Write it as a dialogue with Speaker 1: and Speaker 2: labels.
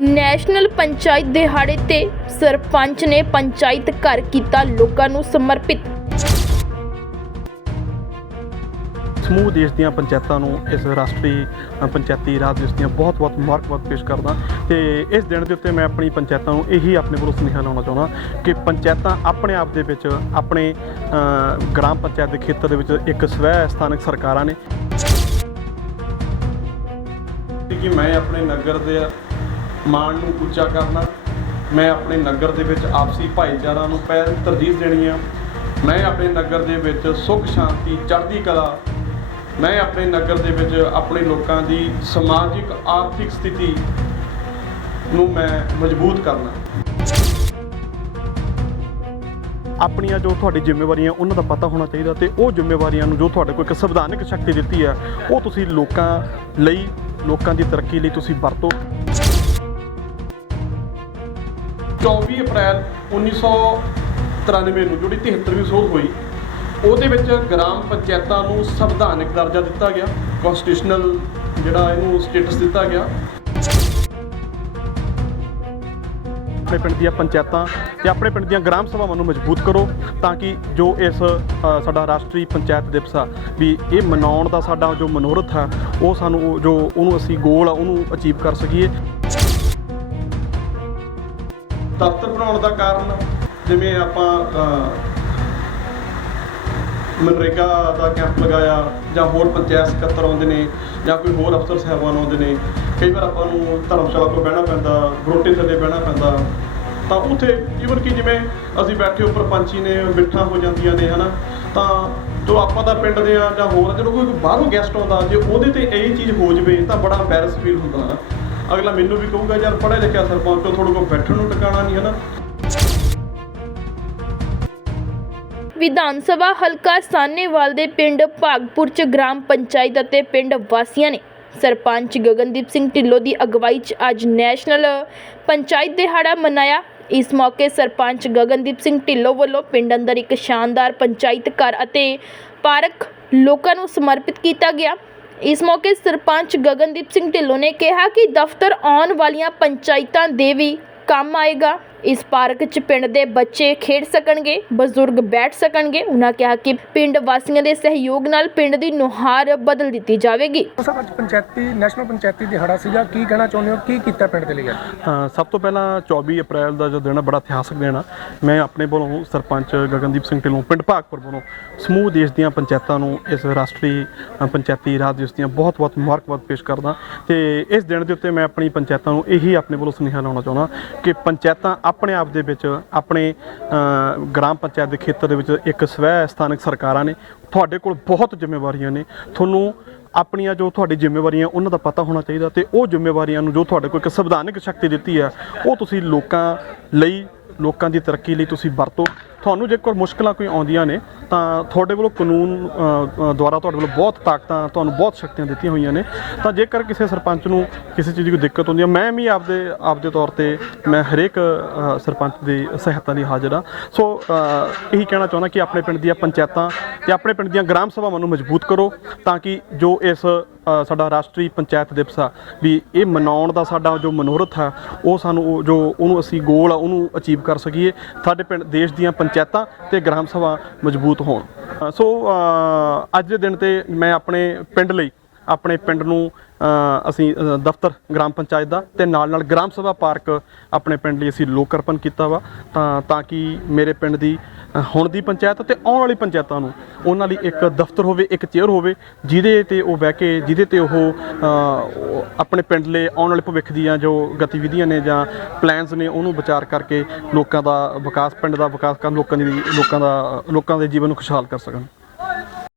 Speaker 1: National panchayat ਦਿਹਾੜੇ ਤੇ ਸਰਪੰਚ ਨੇ ਪੰਚਾਇਤ ਘਰ ਕੀਤਾ ਲੋਕਾਂ ਨੂੰ ਸਮਰਪਿਤ।
Speaker 2: ਸਮੂਹ ਦੇਸ਼ ਦੀਆਂ ਪੰਚਾਇਤਾਂ ਨੂੰ ਇਸ ਰਾਸ਼ਟਰੀ ਅ, ਪੰਚਾਇਤੀ ਰਾਜ ਦਿਵਸ ਦੀਆਂ ਬਹੁਤ-ਬਹੁਤ ਮੁਬਾਰਕਬਾਦ ਪੇਸ਼ ਕਰਦਾ। ਤੇ ਇਸ ਦਿਨ ਦੇ ਉੱਤੇ ਮੈਂ ਆਪਣੀ ਪੰਚਾਇਤਾਂ ਨੂੰ ਇਹੀ ਆਪਣੇ ਵੱਲੋਂ ਸੁਨੇਹਾ ਲਾਉਣਾ ਚਾਹੁੰਦਾ ਕਿ ਪੰਚਾਇਤਾਂ ਆਪਣੇ ਆਪ ਦੇ ਵਿੱਚ ਆਪਣੇ ਅ, ਗ੍ਰਾਮ ਪੰਚਾਇਤ ਦੇ ਖੇਤਰ ਦੇ ਵਿੱਚ ਇੱਕ ਸਵੈ ਸਥਾਨਕ ਸਰਕਾਰਾਂ ਨੇ। ਕਿ ਮੈਂ ਆਪਣੇ ਨਗਰ ਦੇ ਮਾਣ ਨੂੰ ਉੱਚਾ ਕਰਨਾ। ਮੈਂ ਆਪਣੇ ਨਗਰ ਦੇ ਵਿੱਚ ਆਪਸੀ ਭਾਈਚਾਰਾ ਨੂੰ ਪਹਿਲ ਤਰਜੀਹ ਦੇਣੀ ਆ। ਮੈਂ ਆਪਣੇ ਨਗਰ ਦੇ ਵਿੱਚ ਸੁੱਖ, ਸ਼ਾਂਤੀ, ਚੜ੍ਹਦੀ ਕਲਾ, ਮੈਂ ਆਪਣੇ ਨਗਰ ਦੇ ਵਿੱਚ ਆਪਣੇ ਲੋਕਾਂ ਦੀ ਸਮਾਜਿਕ, ਆਰਥਿਕ ਸਥਿਤੀ ਨੂੰ ਮੈਂ ਮਜ਼ਬੂਤ ਕਰਨਾ। ਆਪਣੀਆਂ ਜੋ ਤੁਹਾਡੀ ਜ਼ਿੰਮੇਵਾਰੀਆਂ, ਉਹਨਾਂ ਦਾ ਪਤਾ ਹੋਣਾ ਚਾਹੀਦਾ ਤੇ ਉਹ ਜ਼ਿੰਮੇਵਾਰੀਆਂ ਨੂੰ ਜੋ ਤੁਹਾਡੇ ਕੋਲ ਇੱਕ ਸੰਵਿਧਾਨਕ ਸ਼ਕਤੀ ਦਿੱਤੀ ਹੈ, ਉਹ ਤੁਸੀਂ ਲੋਕਾਂ ਲਈ, ਲੋਕਾਂ ਦੀ ਤਰੱਕੀ ਲਈ ਤੁਸੀਂ ਵਰਤੋ। 24 ਅਪ੍ਰੈਲ 1993 ਨੂੰ, ਜਿਹੜੀ 73ਵੀਂ ਸੋਧ ਹੋਈ, ਉਹਦੇ ਵਿੱਚ ਗ੍ਰਾਮ ਪੰਚਾਇਤਾਂ ਨੂੰ ਸੰਵਿਧਾਨਕ ਦਰਜਾ ਦਿੱਤਾ ਗਿਆ ਕਨਸਟੀਟਿਊਸ਼ਨਲ ਜਿਹੜਾ ਇਹਨੂੰ ਸਟੇਟਸ ਦਿੱਤਾ ਗਿਆ। ਆਪਣੇ ਪਿੰਡ ਦੀਆਂ ਪੰਚਾਇਤਾਂ ਤੇ ਆਪਣੇ ਪਿੰਡ ਦੀਆਂ ਗ੍ਰਾਮ ਸਭਾਵਾਂ ਨੂੰ ਮਜ਼ਬੂਤ ਕਰੋ, ਤਾਂ ਕਿ ਜੋ ਇਸ ਸਾਡਾ ਰਾਸ਼ਟਰੀ ਪੰਚਾਇਤ ਦਿਵਸ ਆ, ਵੀ ਇਹ ਮਨਾਉਣ ਦਾ ਸਾਡਾ ਜੋ ਮਨੋਰਥ ਆ, ਉਹ ਸਾਨੂੰ, ਜੋ ਉਹਨੂੰ ਅਸੀਂ ਗੋਲ ਆ, ਉਹਨੂੰ ਅਚੀਵ ਕਰ ਸਕੀਏ। ਦਫ਼ਤਰ ਬਣਾਉਣ ਦਾ ਕਾਰਨ ਜਿਵੇਂ ਆਪਾਂ ਮਨਰੇਗਾ ਦਾ ਕੈਂਪ ਲਗਾਇਆ ਜਾਂ ਹੋਰ ਪੰਚਾਇਤ ਸਕੱਤਰ ਆਉਂਦੇ ਨੇ ਜਾਂ ਕੋਈ ਹੋਰ ਅਫਸਰ ਸਾਹਿਬਾਨ ਆਉਂਦੇ ਨੇ, ਕਈ ਵਾਰ ਆਪਾਂ ਨੂੰ ਧਰਮਸ਼ਾਲਾ ਕੋਲ ਬਹਿਣਾ ਪੈਂਦਾ, ਗਰੋਟੇ ਥੱਲੇ ਬਹਿਣਾ ਪੈਂਦਾ, ਤਾਂ ਉੱਥੇ ਈਵਨ ਕਿ ਜਿਵੇਂ ਅਸੀਂ ਬੈਠੇ ਉੱਪਰ ਪੰਛੀ ਨੇ ਬਿੱਠਾਂ ਹੋ ਜਾਂਦੀਆਂ ਨੇ, ਹਨਾ, ਤਾਂ ਜੋ ਆਪਾਂ ਦਾ ਪਿੰਡ ਦੇ ਆ ਜਾਂ ਹੋਰ ਜਦੋਂ ਕੋਈ ਬਾਹਰੋਂ ਗੈਸਟ ਆਉਂਦਾ, ਜੇ ਉਹਦੇ ਤੇ ਇਹ ਚੀਜ਼ ਹੋ ਜਵੇ ਤਾਂ ਬੜਾ ਐਮਬੈਰਸ ਫੀਲ ਹੁੰਦਾ ਨਾ ਅਗਲਾ ਮੈਨੂੰ ਵੀ ਕਹੂਗਾ, ਯਾਰ ਪੜ੍ਹਿਆ ਲਿਖਿਆ ਸਰਪੰਚ ਤੋਂ ਤੁਹਾਡੇ ਕੋਲ ਬੈਠਣ ਨੂੰ ਟਿਕਾਣਾ ਨਹੀਂ, ਹਨਾ?
Speaker 1: ਵਿਧਾਨ ਸਭਾ ਹਲਕਾ ਸਾਨੇਵਾਲ ਦੇ ਪਿੰਡ ਭਾਗਪੁਰ ਚ ਗ੍ਰਾਮ ਪੰਚਾਇਤ ਅਤੇ ਪਿੰਡ ਵਾਸੀਆਂ ਨੇ ਸਰਪੰਚ ਗਗਨਦੀਪ ਸਿੰਘ ਢਿੱਲੋਂ ਦੀ ਅਗਵਾਈ ਚ ਅੱਜ ਨੈਸ਼ਨਲ ਪੰਚਾਇਤ ਦਿਹਾੜਾ ਮਨਾਇਆ। ਇਸ ਮੌਕੇ ਸਰਪੰਚ ਗਗਨਦੀਪ ਸਿੰਘ ਢਿੱਲੋਂ ਵੱਲੋਂ ਪਿੰਡ ਅੰਦਰ ਇੱਕ ਸ਼ਾਨਦਾਰ ਪੰਚਾਇਤ ਘਰ ਅਤੇ ਪਾਰਕ ਲੋਕਾਂ ਨੂੰ ਸਮਰਪਿਤ ਕੀਤਾ ਗਿਆ। ਇਸ ਮੌਕੇ ਸਰਪੰਚ ਗਗਨਦੀਪ ਸਿੰਘ ਢਿੱਲੋਂ ਨੇ ਕਿਹਾ ਕਿ ਦਫ਼ਤਰ ਆਉਣ ਵਾਲੀਆਂ ਪੰਚਾਇਤਾਂ ਦੇ ਵੀ ਕੰਮ ਆਏਗਾ। ਇਸ ਪਾਰਕ 'ਚ ਪਿੰਡ ਦੇ ਬੱਚੇ ਖੇਡ ਸਕਣਗੇ ਬਜ਼ੁਰਗ ਬੈਠ ਸਕਣਗੇ। ਉਹਨਾਂ ਕਿਹਾ ਕਿ ਪਿੰਡ ਵਾਸੀਆਂ ਦੇ ਸਹਿਯੋਗ ਨਾਲ ਪਿੰਡ ਦੀ ਨੁਹਾਰ ਬਦਲ ਦਿੱਤੀ ਜਾਵੇਗੀ।
Speaker 3: ਸਰ ਅੱਜ ਪੰਚਾਇਤੀ ਨੈਸ਼ਨਲ ਪੰਚਾਇਤੀ ਦਿਹਾੜਾ ਸੀਗਾ। ਕੀ ਕਹਿਣਾ ਚਾਹੁੰਦੇ ਹੋ? ਕੀ ਕੀਤਾ ਪਿੰਡ ਦੇ ਲਈ ਅੱਜ?
Speaker 2: ਹਾਂ ਸਭ ਤੋਂ ਪਹਿਲਾਂ 24 ਅਪ੍ਰੈਲ ਦਾ ਜੋ ਦਿਨ ਹੈ ਬੜਾ ਇਤਿਹਾਸਕ ਦਿਨ ਆ। ਮੈਂ ਆਪਣੇ ਵੱਲੋਂ ਸਰਪੰਚ ਗਗਨਦੀਪ ਸਿੰਘ ਢਿੱਲੋਂ ਪਿੰਡ ਭਾਗਪੁਰ ਵੱਲੋਂ ਸਮੂਹ ਦੇਸ਼ ਦੀਆਂ ਪੰਚਾਇਤਾਂ ਨੂੰ ਇਸ ਰਾਸ਼ਟਰੀ ਪੰਚਾਇਤੀ ਰਾਜ ਦਿਵਸ ਦੀਆਂ ਬਹੁਤ-ਬਹੁਤ ਮੁਬਾਰਕਬਾਦ ਪੇਸ਼ ਕਰਦਾ। ਤੇ ਇਸ ਦਿਨ ਦੇ ਉੱਤੇ ਮੈਂ ਆਪਣੀ ਪੰਚਾਇਤਾਂ ਨੂੰ ਇਹੀ ਆਪਣੇ ਵੱਲੋਂ ਸੁਨੇਹਾ ਲਾਉਣਾ ਚਾਹੁੰਦਾ ਕਿ ਪੰਚਾਇਤਾਂ ਆਪਣੇ ਆਪ ਦੇ ਵਿੱਚ, ਆਪਣੇ ਗ੍ਰਾਮ ਪੰਚਾਇਤ ਦੇ ਖੇਤਰ ਦੇ ਵਿੱਚ ਇੱਕ ਸਵੈ ਸਥਾਨਕ ਸਰਕਾਰਾਂ ਨੇ ਤੁਹਾਡੇ ਕੋਲ ਬਹੁਤ ਜ਼ਿੰਮੇਵਾਰੀਆਂ ਨੇ। ਤੁਹਾਨੂੰ ਆਪਣੀਆਂ ਜੋ ਤੁਹਾਡੀ ਜ਼ਿੰਮੇਵਾਰੀਆਂ, ਉਹਨਾਂ ਦਾ ਪਤਾ ਹੋਣਾ ਚਾਹੀਦਾ ਤੇ ਉਹ ਜ਼ਿੰਮੇਵਾਰੀਆਂ ਨੂੰ ਜੋ ਤੁਹਾਡੇ ਕੋਲ ਇੱਕ ਸੰਵਿਧਾਨਕ ਸ਼ਕਤੀ ਦਿੱਤੀ ਹੈ, ਉਹ ਤੁਸੀਂ ਲੋਕਾਂ ਲਈ, ਲੋਕਾਂ ਦੀ ਤਰੱਕੀ ਲਈ ਤੁਸੀਂ ਵਰਤੋ ਤੁਹਾਨੂੰ ਜੇ ਕੋਈ ਮੁਸ਼ਕਲਾਂ ਕੋਈ ਆਉਂਦੀਆਂ ਨੇ, ਤਾਂ ਤੁਹਾਡੇ ਵੱਲੋਂ ਕਾਨੂੰਨ ਦੁਆਰਾ ਤੁਹਾਡੇ ਵੱਲੋਂ ਬਹੁਤ ਤਾਕਤਾਂ, ਤੁਹਾਨੂੰ ਬਹੁਤ ਸ਼ਕਤੀਆਂ ਦਿੱਤੀਆਂ ਹੋਈਆਂ ਨੇ। ਤਾਂ ਜੇਕਰ ਕਿਸੇ ਸਰਪੰਚ ਨੂੰ ਕਿਸੇ ਚੀਜ਼ ਦੀ ਕੋਈ ਦਿੱਕਤ ਹੁੰਦੀ ਹੈ, ਮੈਂ ਵੀ ਆਪਦੇ ਆਪਦੇ ਤੌਰ ਤੇ ਮੈਂ ਹਰੇਕ ਸਰਪੰਚ ਦੀ ਸਹਾਇਤਾ ਲਈ ਹਾਜ਼ਰ ਹਾਂ। ਸੋ ਇਹੀ ਕਹਿਣਾ ਚਾਹੁੰਦਾ ਕਿ ਆਪਣੇ ਪਿੰਡ ਦੀਆਂ ਪੰਚਾਇਤਾਂ ਤੇ ਆਪਣੇ ਪਿੰਡ ਦੀਆਂ ਗ੍ਰਾਮ ਸਭਾਵਾਂ ਨੂੰ ਮਜ਼ਬੂਤ ਕਰੋ, ਤਾਂ ਕਿ ਜੋ ਇਸ ਸਾਡਾ ਰਾਸ਼ਟਰੀ ਪੰਚਾਇਤ ਦਿਵਸ ਆ, ਵੀ ਇਹ ਮਨਾਉਣ ਦਾ ਸਾਡਾ ਜੋ ਮਨੋਰਥ ਆ, ਉਹ ਸਾਨੂੰ ਉਹ ਜੋ ਉਹਨੂੰ ਅਸੀਂ ਗੋਲ ਆ, ਉਹਨੂੰ ਅਚੀਵ ਕਰ ਸਕੀਏ, ਸਾਡੇ ਪਿੰਡ, ਦੇਸ਼ ਦੀਆਂ ਪੰਚਾਇਤਾਂ ਤੇ ਗ੍ਰਾਮ ਸਭਾ ਮਜ਼ਬੂਤ ਹੋਣ। ਸੋ ਅੱਜ ਦੇ ਦਿਨ ਤੇ ਮੈਂ ਆਪਣੇ ਪਿੰਡ ਲਈ ਆਪਣੇ ਪਿੰਡ ਨੂੰ ਅਸੀਂ ਦਫ਼ਤਰ, ਗ੍ਰਾਮ ਪੰਚਾਇਤ ਦਾ ਤੇ ਨਾਲ ਨਾਲ ਗ੍ਰਾਮ ਸਭਾ ਪਾਰਕ ਆਪਣੇ ਪਿੰਡ ਲਈ ਅਸੀਂ ਲੋਕ ਅਰਪਣ ਕੀਤਾ ਵਾ। ਤਾਂ ਤਾਂ ਕਿ ਮੇਰੇ ਪਿੰਡ ਦੀ ਹੁਣ ਦੀ ਪੰਚਾਇਤ ਤੇ ਆਉਣ ਵਾਲੀ ਪੰਚਾਇਤਾਂ ਨੂੰ ਉਹਨਾਂ ਲਈ ਇੱਕ ਦਫ਼ਤਰ ਹੋਵੇ, ਇੱਕ ਚੇਅਰ ਹੋਵੇ, ਜਿਹਦੇ ਤੇ ਉਹ ਬਹਿ ਕੇ, ਜਿਹਦੇ ਤੇ ਉਹ ਉਹ ਆਪਣੇ ਪਿੰਡ ਲਈ ਆਉਣ ਵਾਲੇ ਭਵਿੱਖ ਦੀਆਂ ਜੋ ਗਤੀਵਿਧੀਆਂ ਨੇ ਜਾਂ ਪਲਾਨਸ ਨੇ, ਉਹਨੂੰ ਵਿਚਾਰ ਕਰਕੇ ਲੋਕਾਂ ਦਾ ਵਿਕਾਸ, ਪਿੰਡ ਦਾ ਵਿਕਾਸ ਕਰਨ, ਲੋਕਾਂ ਦੀ, ਲੋਕਾਂ ਦਾ, ਲੋਕਾਂ ਦੇ ਜੀਵਨ ਨੂੰ ਖੁਸ਼ਹਾਲ ਕਰ ਸਕਣ।